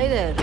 Hey there.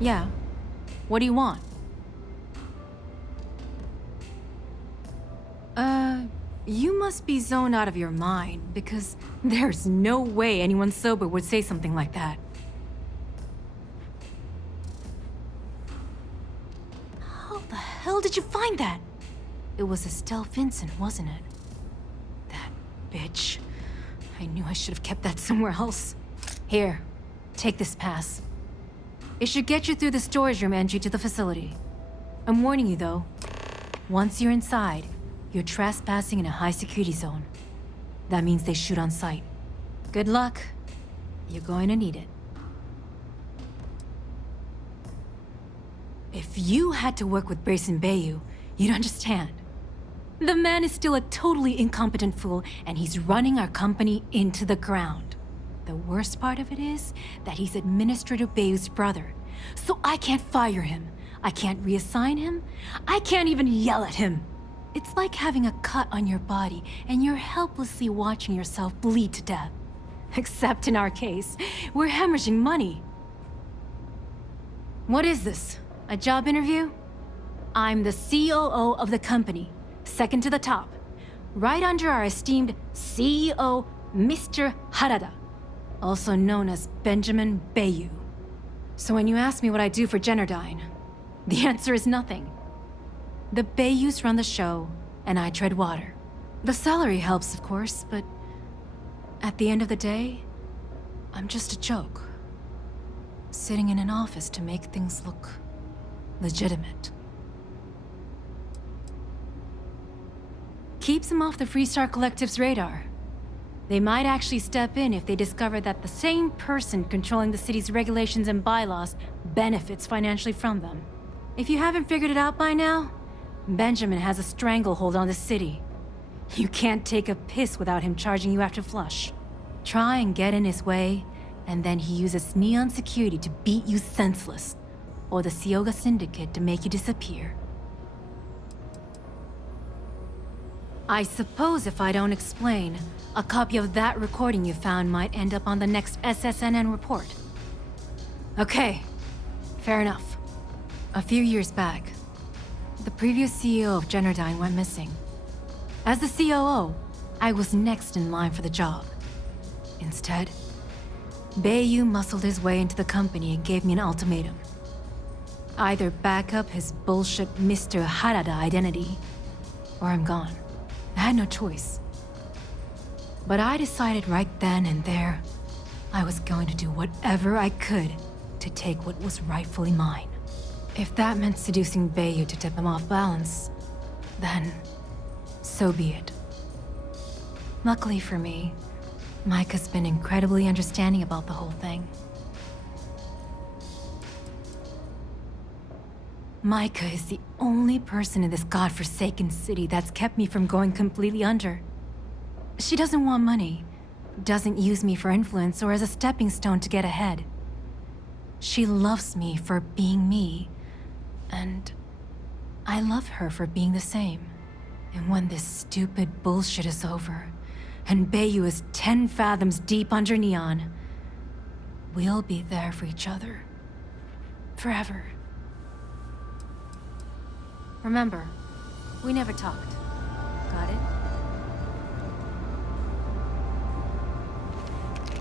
Yeah. What do you want? You must be zoned out of your mind, because there's no way anyone sober would say something like that. How the hell did you find that? It was Estelle Vincent, wasn't it? That bitch. I knew I should have kept that somewhere else. Here, take this pass. It should get you through the storage room entry to the facility. I'm warning you, though. Once you're inside, you're trespassing in a high-security zone. That means they shoot on sight. Good luck. You're going to need it. If you had to work with Grayson Bayou, you'd understand. The man is still a totally incompetent fool, and he's running our company into the ground. The worst part of it is that he's Administrator Bayou's brother. So I can't fire him. I can't reassign him. I can't even yell at him. It's like having a cut on your body and you're helplessly watching yourself bleed to death. Except in our case, we're hemorrhaging money. What is this? A job interview? I'm the COO of the company, second to the top, right under our esteemed CEO, Mr. Harada, also known as Benjamin Bayou. So when you ask me what I do for Generdyne, the answer is nothing. The Bayous run the show, and I tread water. The salary helps, of course, but at the end of the day, I'm just a joke. Sitting in an office to make things look legitimate. Keeps them off the Freestar Collective's radar. They might actually step in if they discover that the same person controlling the city's regulations and bylaws benefits financially from them. If you haven't figured it out by now, Benjamin has a stranglehold on the city. You can't take a piss without him charging you after flush. Try and get in his way, and then he uses neon security to beat you senseless, or the Sioga Syndicate to make you disappear. I suppose if I don't explain, a copy of that recording you found might end up on the next SSNN report. Okay, fair enough. A few years back, the previous CEO of Generdyne went missing. As the COO, I was next in line for the job. Instead, Bayou muscled his way into the company and gave me an ultimatum. Either back up his bullshit Mr. Harada identity, or I'm gone. I had no choice. But I decided right then and there, I was going to do whatever I could to take what was rightfully mine. If that meant seducing Bayou to tip him off balance, then so be it. Luckily for me, Mike has been incredibly understanding about the whole thing. Micah is the only person in this godforsaken city that's kept me from going completely under. She doesn't want money, doesn't use me for influence or as a stepping stone to get ahead. She loves me for being me, and I love her for being the same. And when this stupid bullshit is over, and Bayou is 10 fathoms deep under neon, we'll be there for each other. Forever. Remember, we never talked. Got it?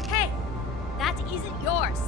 Hey! That isn't yours!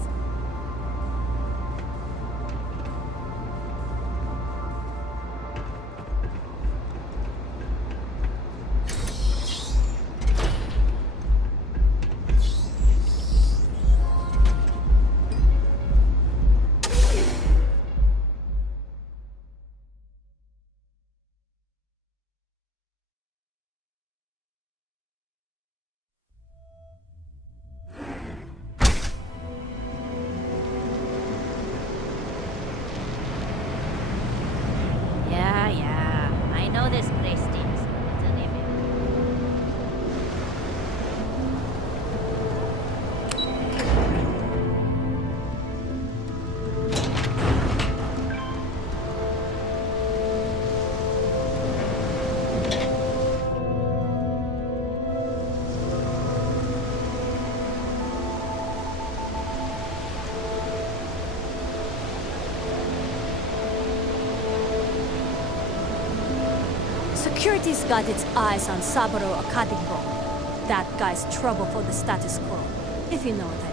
authorities got its eyes on Saburo Akadipo. That guy's trouble for the status quo, if you know what I mean.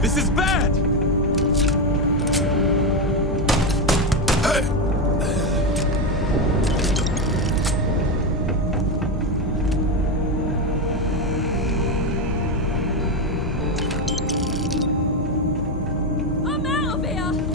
This is bad! I'm out of here!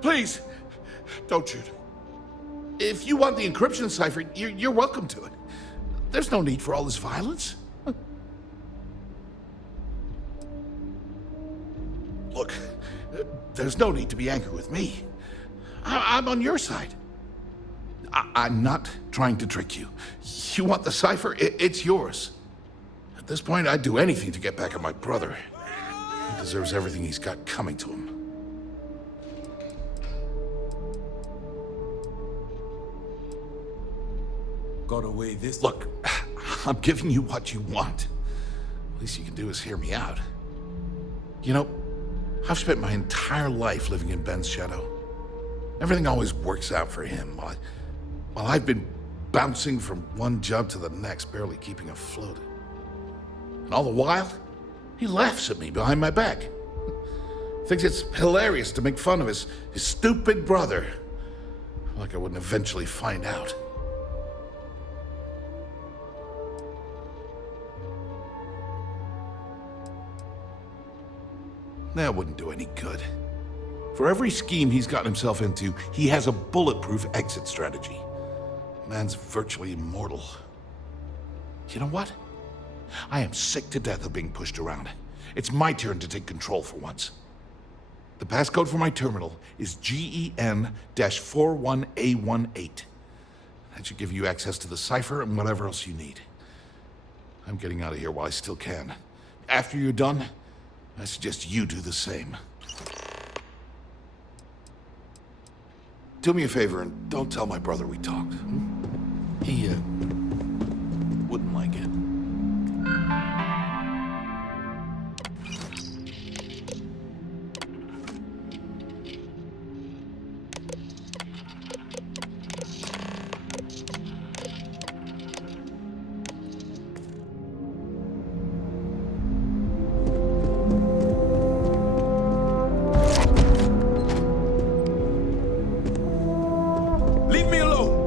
Please, don't shoot. If you want the encryption cipher, you're welcome to it. There's no need for all this violence. Look, there's no need to be angry with me. I'm on your side. I'm not trying to trick you. You want the cipher? It's yours. At this point, I'd do anything to get back at my brother. He deserves everything he's got coming to him. Got away this... Look, I'm giving you what you want. Least you can do is hear me out. You know, I've spent my entire life living in Ben's shadow. Everything always works out for him, while I've been bouncing from one job to the next, barely keeping afloat. And all the while, he laughs at me behind my back. Thinks it's hilarious to make fun of his stupid brother. Like I wouldn't eventually find out. That wouldn't do any good. For every scheme he's gotten himself into, he has a bulletproof exit strategy. Man's virtually immortal. You know what? I am sick to death of being pushed around. It's my turn to take control for once. The passcode for my terminal is GEN-41A18. That should give you access to the cipher and whatever else you need. I'm getting out of here while I still can. After you're done, I suggest you do the same. Do me a favor and don't tell my brother we talked. He, wouldn't like it. Leave me alone!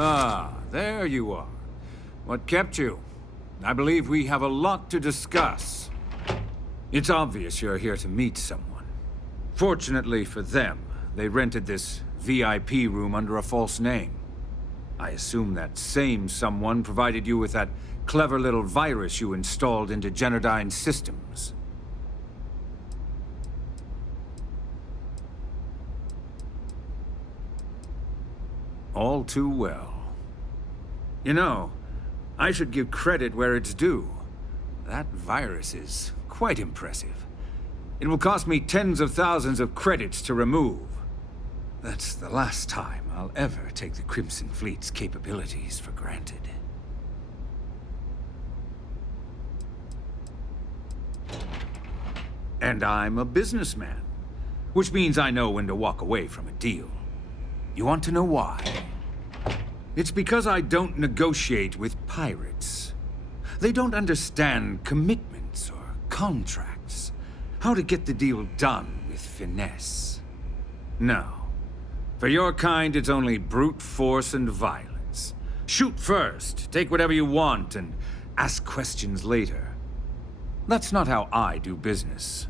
Ah, there you are. What kept you? I believe we have a lot to discuss. It's obvious you're here to meet someone. Fortunately for them, they rented this VIP room under a false name. I assume that same someone provided you with that clever little virus you installed into Generdyne's systems. All too well. You know, I should give credit where it's due. That virus is quite impressive. It will cost me tens of thousands of credits to remove. That's the last time I'll ever take the Crimson Fleet's capabilities for granted. And I'm a businessman, which means I know when to walk away from a deal. You want to know why? It's because I don't negotiate with pirates. They don't understand commitments or contracts. How to get the deal done with finesse. No. For your kind, it's only brute force and violence. Shoot first, take whatever you want, and ask questions later. That's not how I do business.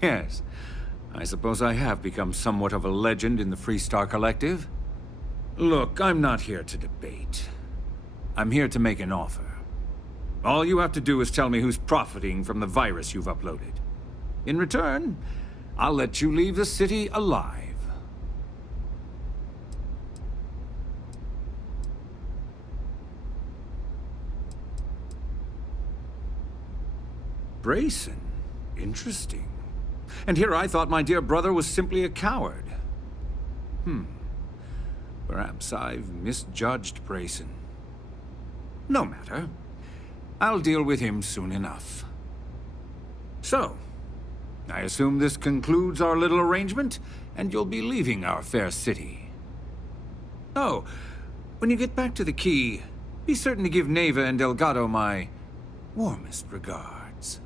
Yes, I suppose I have become somewhat of a legend in the Freestar Collective. Look, I'm not here to debate. I'm here to make an offer. All you have to do is tell me who's profiting from the virus you've uploaded. In return, I'll let you leave the city alive. Brayson? Interesting. And here I thought my dear brother was simply a coward. Perhaps I've misjudged Brayson. No matter. I'll deal with him soon enough. So, I assume this concludes our little arrangement, and you'll be leaving our fair city. Oh, when you get back to the Key, be certain to give Neva and Delgado my warmest regards.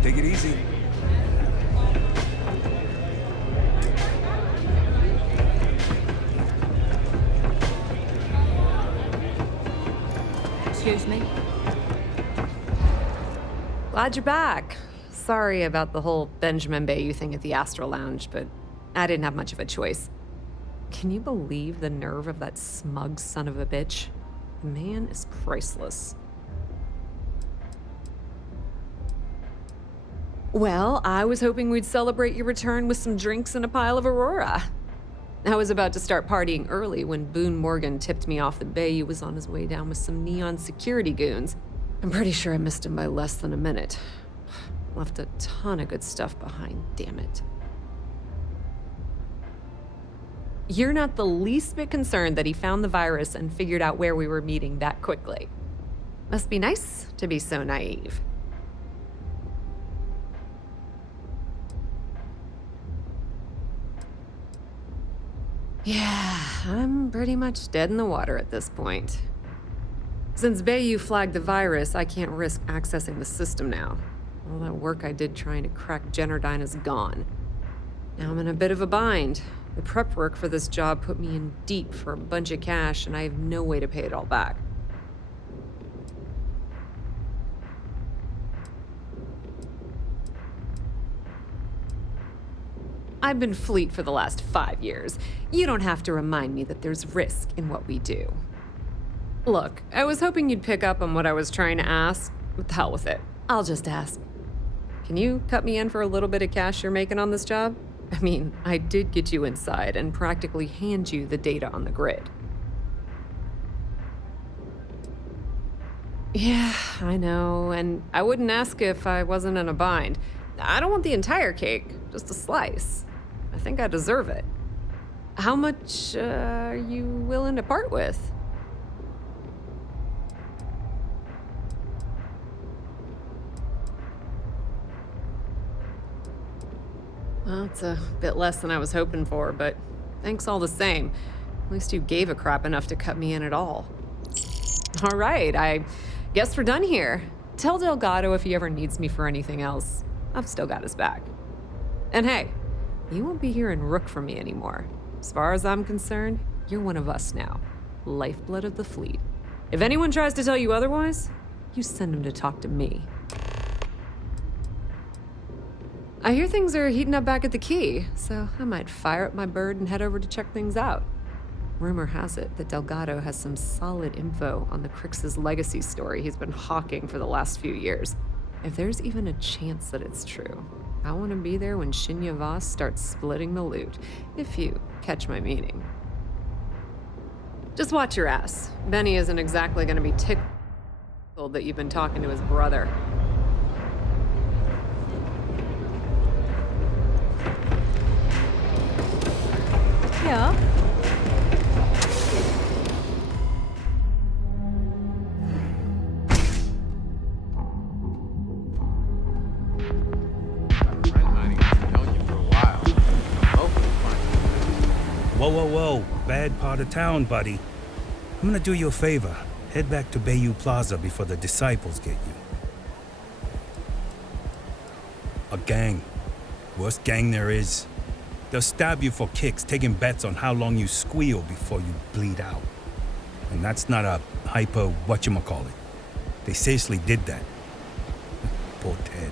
Take it easy. Excuse me? Glad you're back. Sorry about the whole Benjamin Bayou thing at the Astral Lounge, but I didn't have much of a choice. Can you believe the nerve of that smug son of a bitch? The man is priceless. Well, I was hoping we'd celebrate your return with some drinks and a pile of Aurora. I was about to start partying early when Boone Morgan tipped me off that Bayou was on his way down with some neon security goons. I'm pretty sure I missed him by less than a minute. Left a ton of good stuff behind, damn it. You're not the least bit concerned that he found the virus and figured out where we were meeting that quickly. Must be nice to be so naive. Yeah, I'm pretty much dead in the water at this point. Since Bayou flagged the virus, I can't risk accessing the system now. All that work I did trying to crack Generdyne is gone. Now I'm in a bit of a bind. The prep work for this job put me in deep for a bunch of cash, and I have no way to pay it all back. I've been fleet for the last 5 years. You don't have to remind me that there's risk in what we do. Look, I was hoping you'd pick up on what I was trying to ask. What the hell with it? I'll just ask. Can you cut me in for a little bit of cash you're making on this job? I mean, I did get you inside and practically hand you the data on the grid. Yeah, I know, and I wouldn't ask if I wasn't in a bind. I don't want the entire cake, just a slice. I think I deserve it. How much are you willing to part with? Well, it's a bit less than I was hoping for, but thanks all the same. At least you gave a crap enough to cut me in at all. All right, I guess we're done here. Tell Delgado if he ever needs me for anything else. I've still got his back. And hey, you won't be hearing Rook from me anymore. As far as I'm concerned, you're one of us now. Lifeblood of the fleet. If anyone tries to tell you otherwise, you send them to talk to me. I hear things are heating up back at the Key, so I might fire up my bird and head over to check things out. Rumor has it that Delgado has some solid info on the Crix's legacy story he's been hawking for the last few years. If there's even a chance that it's true, I want to be there when Shinya Voss starts splitting the loot, if you catch my meaning. Just watch your ass. Benny isn't exactly going to be tickled that you've been talking to his brother. Yeah. Whoa, whoa, whoa. Bad part of town, buddy. I'm gonna do you a favor. Head back to Bayou Plaza before the disciples get you. A gang. Worst gang there is. They'll stab you for kicks, taking bets on how long you squeal before you bleed out. And that's not a hyper whatchamacallit. They seriously did that. Poor Ted.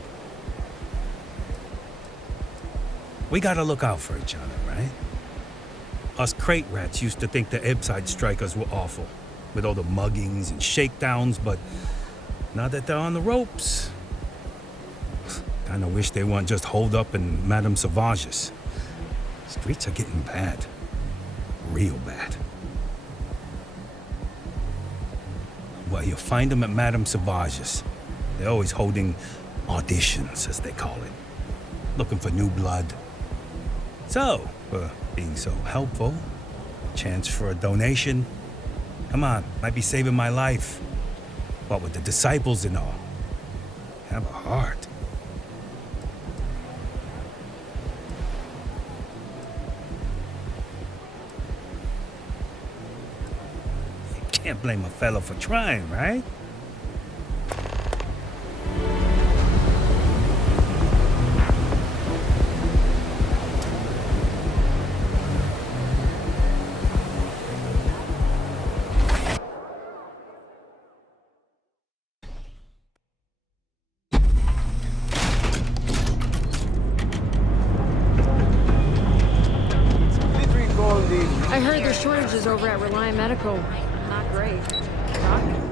We gotta look out for each other, right? Us crate rats used to think the Ebbside strikers were awful, with all the muggings and shakedowns, but now that they're on the ropes, kinda wish they weren't just holed up in Madame Sauvage's. Streets are getting bad. Real bad. Well, you'll find them at Madame Sauvage's. They're always holding auditions, as they call it. Looking for new blood. So, for being so helpful, chance for a donation. Come on, might be saving my life. What with the disciples and all. Have a heart. Can't blame a fellow for trying, right? I heard there's shortages over at Reliant Medical. Not great. Shocking.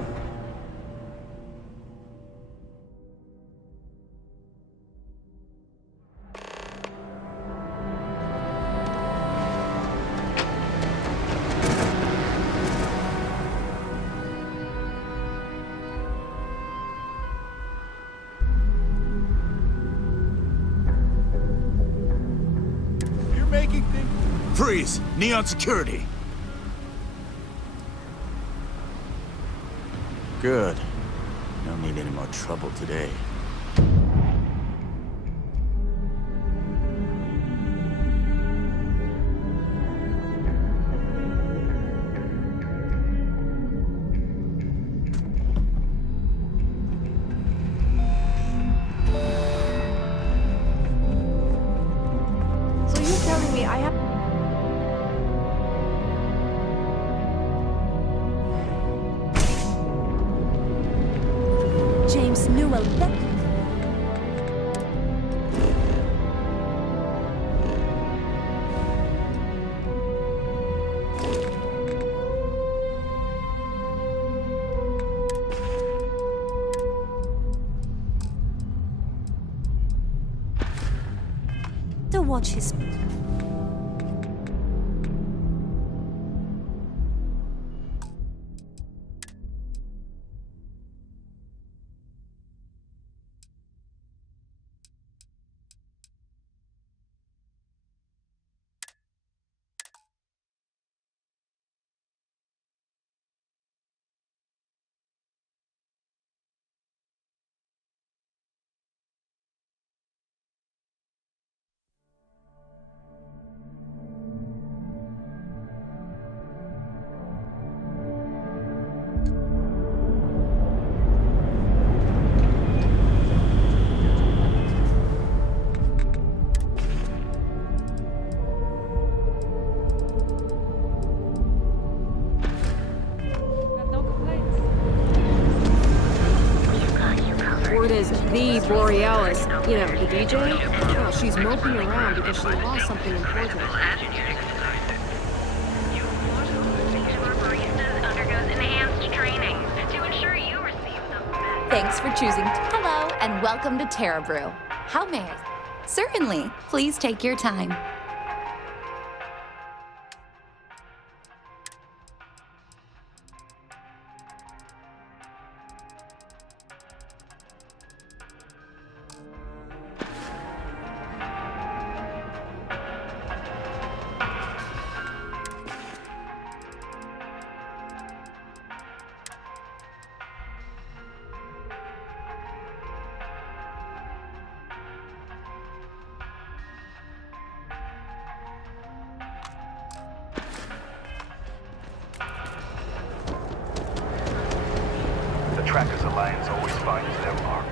You're making things... Freeze! Neon security! Good. Don't need any more trouble today. watch his... Word is the Borealis, you know, the DJ? Well, she's moping around because she lost something important. Thanks for choosing. Hello, and welcome to Terra Brew. How may I? Certainly. Please take your time. Trackers Alliance always finds their mark.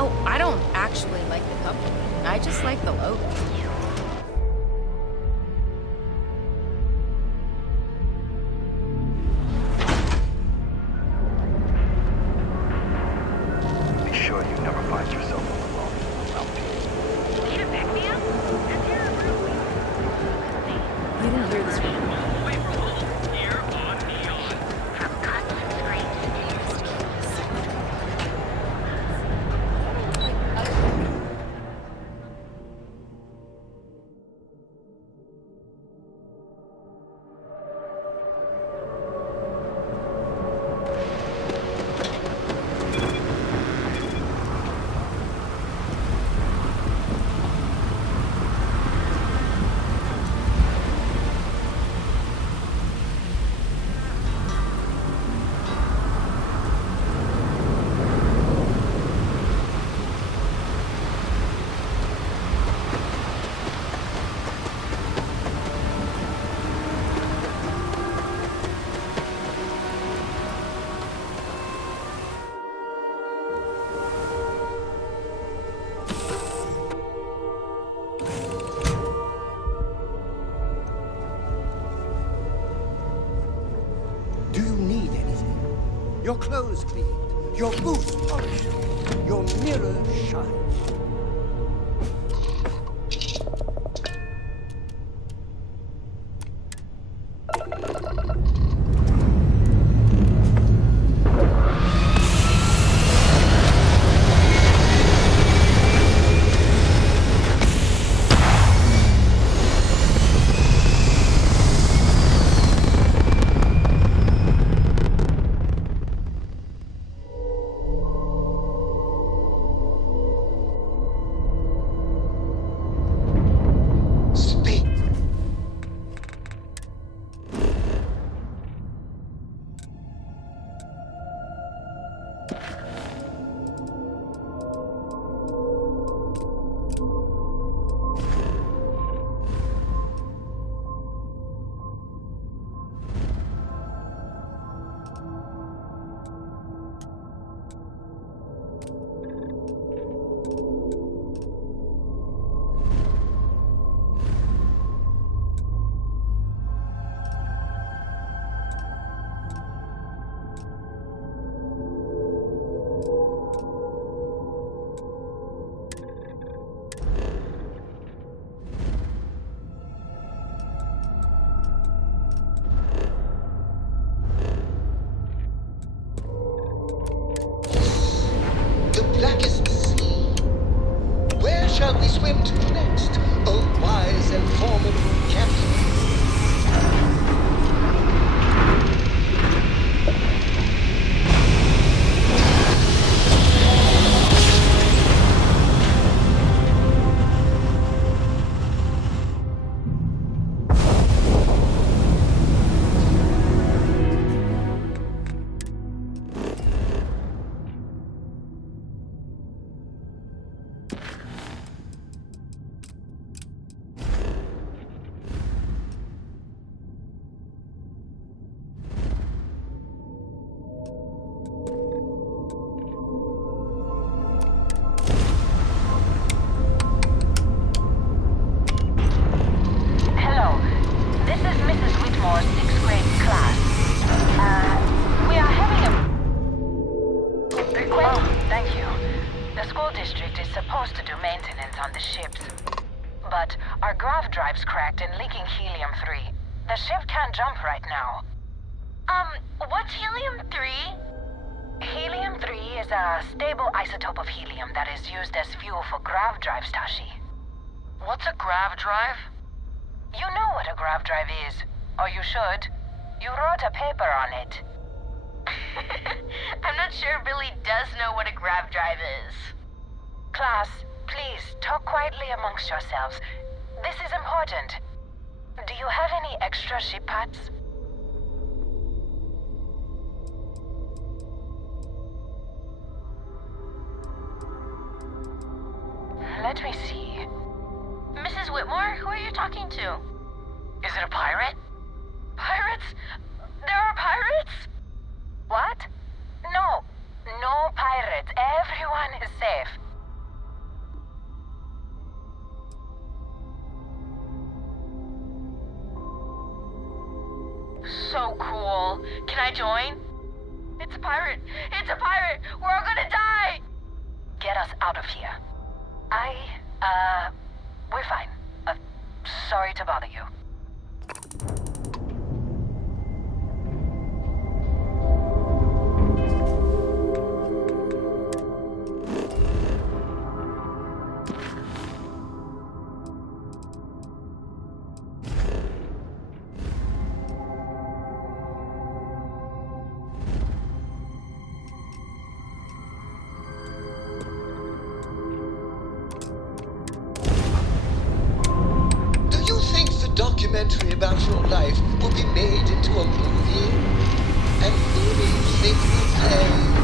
Oh, I don't actually like the company. I just like the logo. Your clothes cleaned, your boots polished, your mirror shined. But our grav drive's cracked and leaking helium-3. The ship can't jump right now. What's helium-3? Helium-3 is a stable isotope of helium that is used as fuel for grav drives, Tashi. What's a grav drive? You know what a grav drive is. Or you should. You wrote a paper on it. I'm not sure Billy does know what a grav drive is. Class, please, talk quietly amongst yourselves. This is important. Do you have any extra ship parts? Let me see. Mrs. Whitmore, who are you talking to? Is it a pirate? Pirates? There are pirates? What? No. No pirates. Everyone is safe. So cool. Can I join? It's a pirate. It's a pirate. We're all gonna die. Get us out of here. We're fine. Sorry to bother you. Documentary about your life will be made into a movie, and movies make you play.